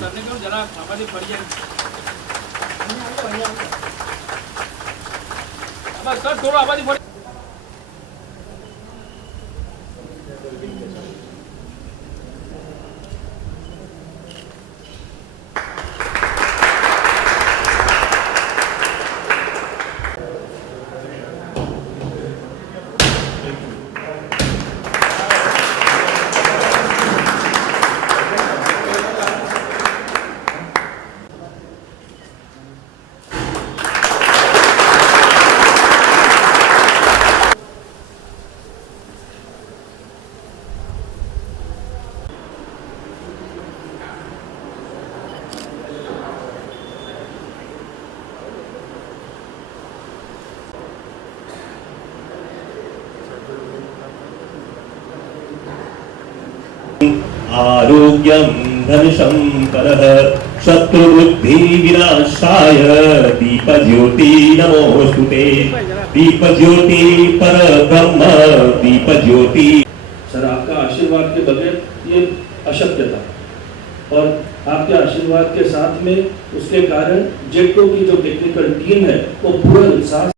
સરને કહું જરા આમાંથી પડી જાય બસ સર થોડું આમાંથી પડી आरोग्यं धनसंपदः शत्रुबुद्धि विनाशाय दीपज्योति नमोस्तुते दीपज्योति परब्रह्म दीपज्योति। सर आपका आशीर्वाद के बगैर ये अशक्य था और आपके आशीर्वाद के साथ में उसके कारण जेटको की जो टेक्निकल टीम है वो पूरा उत्साह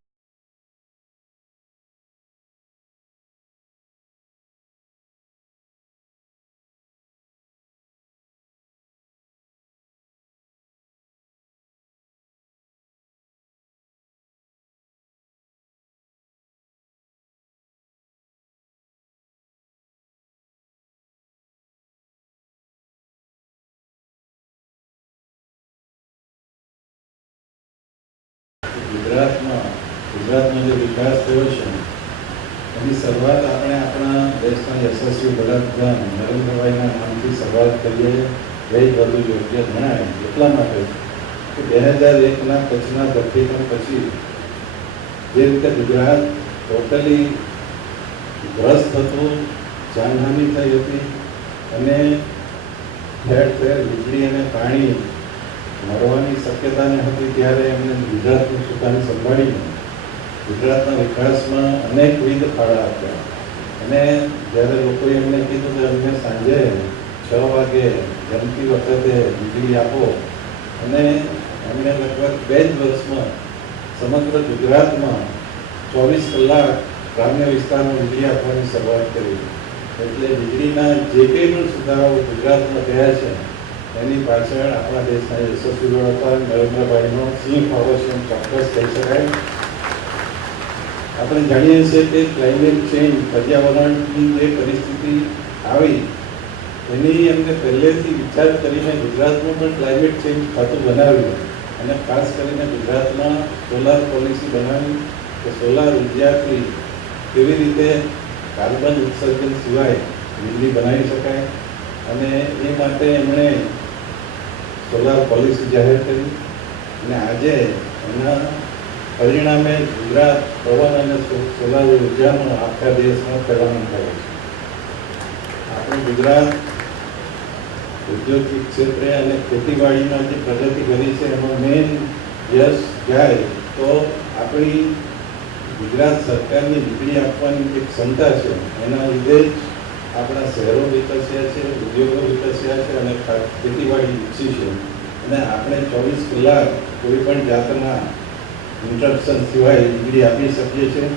ગુજરાતનો જે વિકાસ થયો છે એની શરૂઆત આપણે આપણા દેશના યશસ્વી વડાપ્રધાન નરેન્દ્રભાઈના નામથી શરૂઆત કરીએ એ જ વધુ યોગ્ય જણાય એટલા માટે કે 2001ના કચ્છના ધરતીકંપ પછી જે રીતે ગુજરાત ટોટલી ગ્રસ્ત હતું, જાનહાનિ થઈ હતી અને ઠેર ઠેર વીજળી અને પાણી મળવાની શક્યતાને હતી ત્યારે એમણે ગુજરાતનું સુકાન સંભાળીને ગુજરાતના વિકાસમાં અનેકવિધ ફાળા આપ્યા અને જ્યારે લોકોએ એમને કીધું કે અમને સાંજે 6 વાગે જમતી વખતે વીજળી આપો અને એમણે લગભગ 2 જ વર્ષમાં સમગ્ર ગુજરાતમાં 24 કલાક ગ્રામ્ય વિસ્તારમાં વીજળી આપવાની શરૂઆત કરી. એટલે વીજળીના જે કંઈ પણ સુધારાઓ ગુજરાતમાં થયા છે એની પાછળ આપણા દેશના યશસ્વી વડાપ્રધાન નરેન્દ્રભાઈનો સિંહ ફાળો છે એમ ચોક્કસ કહી શકાય. આપણે જાણીએ છીએ કે ક્લાઇમેટ ચેન્જ, પર્યાવરણની જે પરિસ્થિતિ આવી એની એમને પહેલેથી વિચાર કરીને ગુજરાતમાં પણ ક્લાઇમેટ ચેન્જ ખાતું બનાવ્યું અને ખાસ કરીને ગુજરાતમાં સોલાર પોલિસી બનાવી કે સોલાર ઉર્જાથી કેવી રીતે કાર્બન ઉત્સર્જન સિવાય વીજળી બનાવી શકાય અને એ માટે એમણે સોલાર પોલિસી જાહેર કરી અને આજે એના પરિણામે ગુજરાત પવન અને સોલાર ઉર્જાનો આખા દેશમાં પહેલાં થયો છે. આપણું ગુજરાત ઔદ્યોગિક ક્ષેત્રે અને ખેતીવાડીમાં જે પ્રગતિ કરી છે એમાં મેઇન યશ જાય તો આપણી ગુજરાત સરકારની વીજળી આપવાની જે ક્ષમતા છે એના લીધે જ આપણા શહેરો વિકસ્યા છે, ઉદ્યોગો વિકસ્યા છે અને ખેતીવાડી વિકસી છે અને આપણે 24 કલાક કોઈ પણ જાતના ઇન્ટરપ્શન સિવાય વીજળી આપી શકીએ છીએ